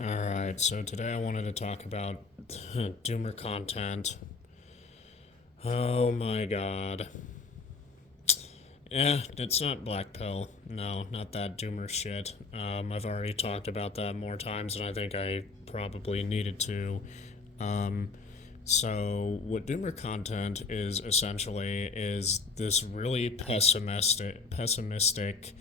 Alright, so today I wanted to talk about doomer content. Oh my god. It's not Black Pill. No, not that doomer shit. I've already talked about that more times than I think I probably needed to. Um, what doomer content is essentially is this really pessimistic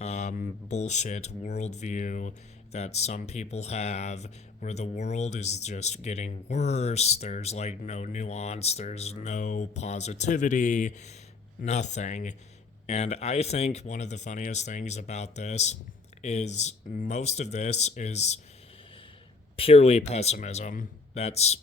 bullshit worldview that some people have where the world is just getting worse. There's like no nuance, there's no positivity, nothing. And I think one of the funniest things about this is most of this is purely pessimism. That's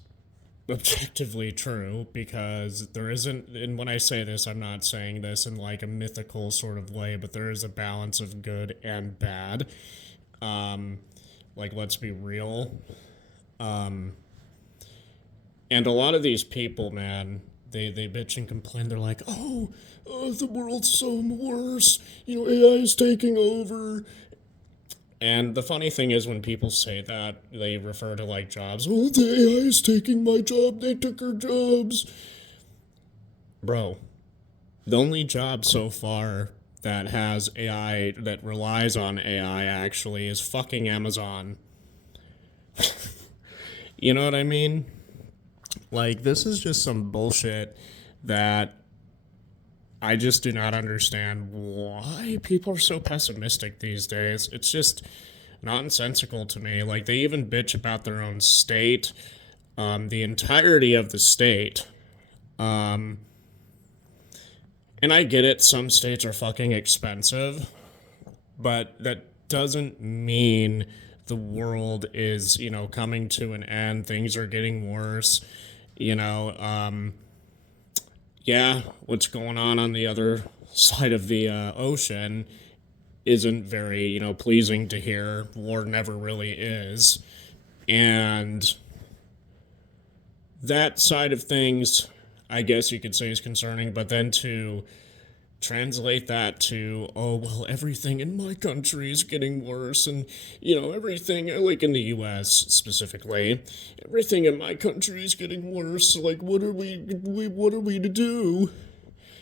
objectively true because there isn't, and when I say this, I'm not saying this in like a mythical sort of way, but there is a balance of good and bad. Um, like, let's be real. Um, and a lot of these people, man, they bitch and complain. They're like, oh, the world's so worse. AI is taking over. And the funny thing is, when people say that, they refer to like jobs. Oh, the AI is taking my job. They took our jobs. Bro, the only job so far that has AI, that relies on AI actually, is fucking Amazon. You know what I mean? Like, this is just some bullshit that I just do not understand why people are so pessimistic these days. It's just nonsensical to me. Like, they even bitch about their own state, the entirety of the state. Um, and I get it, some states are fucking expensive, but that doesn't mean the world is, coming to an end. Things are getting worse. You know, yeah, what's going on the other side of the ocean isn't very, pleasing to hear. War never really is. And that side of things, I guess you could say, is concerning. But then to translate that to, oh, well, everything in my country is getting worse, and, everything, like in the US specifically, everything in my country is getting worse. Like, what are we to do?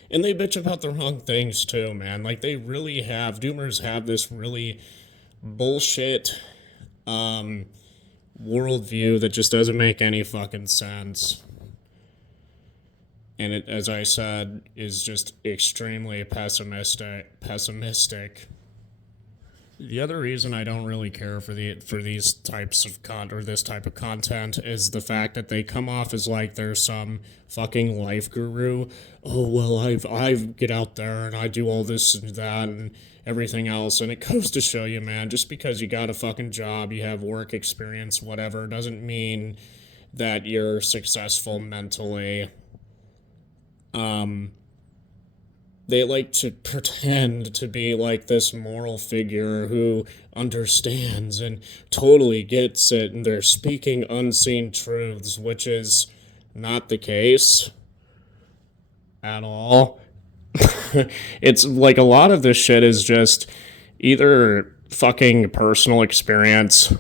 And they bitch about the wrong things too, man. Like, they really have, doomers have this really bullshit worldview that just doesn't make any fucking sense. And it, as I said, is just extremely pessimistic. The other reason I don't really care for these types of this type of content is the fact that they come off as like they're some fucking life guru. Oh well, I get out there and I do all this and that and everything else, and it goes to show you, man, just because you got a fucking job, you have work experience, whatever, doesn't mean that you're successful mentally. They like to pretend to be like this moral figure who understands and totally gets it, and they're speaking unseen truths, which is not the case at all. It's like a lot of this shit is just either fucking personal experience,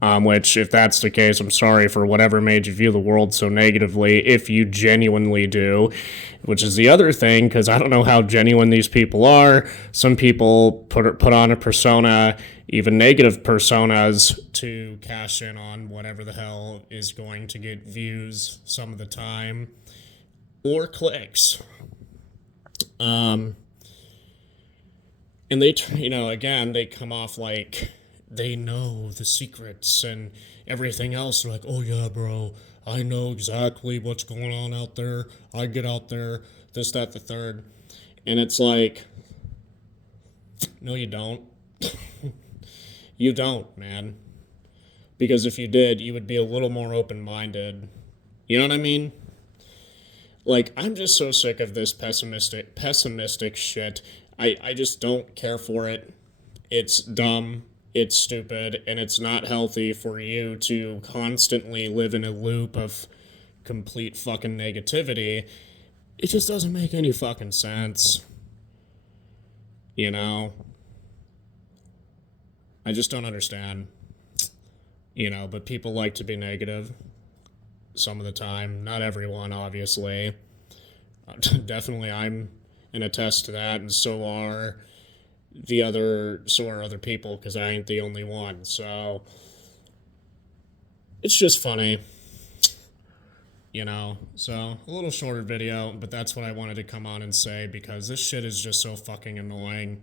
which, if that's the case, I'm sorry for whatever made you view the world so negatively, if you genuinely do, which is the other thing, because I don't know how genuine these people are. Some people put on a persona, even negative personas, to cash in on whatever the hell is going to get views some of the time, or clicks. Um, and they, again, they come off like they know the secrets and everything else. They're like, oh yeah, bro, I know exactly what's going on out there. I get out there, this, that, the third. And it's like, no, you don't. You don't, man. Because if you did, you would be a little more open minded. You know what I mean? Like, I'm just so sick of this pessimistic shit. I just don't care for it. It's dumb, it's stupid, and it's not healthy for you to constantly live in a loop of complete fucking negativity. It just doesn't make any fucking sense. You know? I just don't understand. But people like to be negative some of the time. Not everyone, obviously. Definitely, I'm an attest to that, and so are other people, because I ain't the only one. So it's just funny, So a little shorter video, but that's what I wanted to come on and say because this shit is just so fucking annoying.